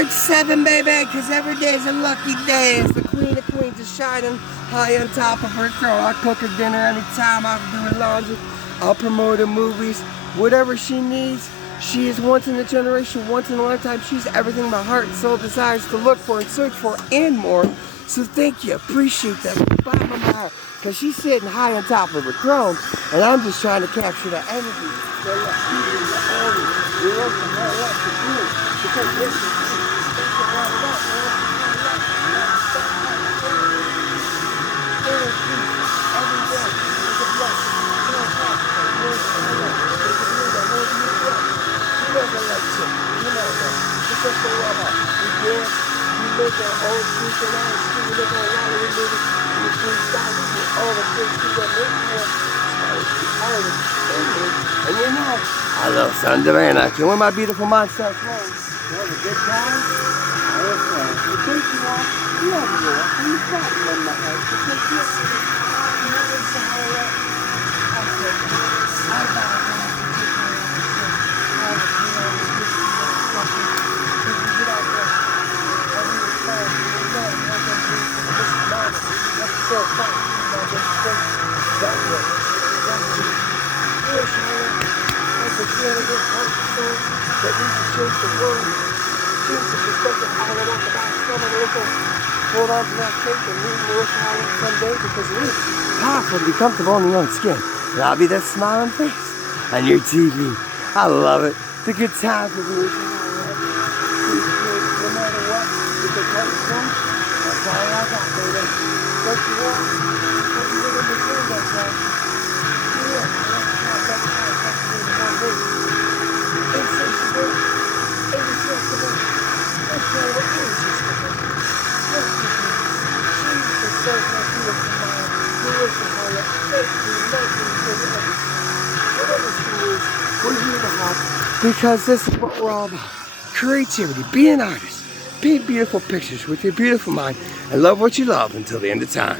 Work 7, baby, because every day is a lucky day. It's the queen of queens is shining high on top of her throne. I'll cook her dinner anytime. I'll do her laundry. I'll promote her movies. Whatever she needs, she is once in a generation, once in a lifetime. She's everything my heart and soul desires to look for and search for and more. So thank you. Appreciate that from the bottom of my heart. Because she's sitting high on top of her throne, and I'm just trying to capture that energy. So look, we work from her up to do it. Because this is and you know, I love Sunday and I can win my beautiful mind starts flowing. You have a good time. I have fun. You take you off. You have you off. You stop from my head. You take you off. You never say hello. I said, I bow down to take my off. I was, you know, something. Because we get out there. And we were fine. We know. We know that we this is normal. That's so fun. You know, that's great. That way. That's it. Yes, you know. The feeling of heart and soul that we can change the world, change the perspective. I don't want to buy some of the hold on to that faith and leave the worship on it someday because it is powerful to be comfortable in your own skin. And I'll be that smiling face on your TV. I love it. It's a good time for me. No matter what, you can cut it from. That's all I got, baby. What you want, what you did in the field that time. Because this is what we're all about. Creativity. Be an artist. Paint beautiful pictures with your beautiful mind and love what you love until the end of time.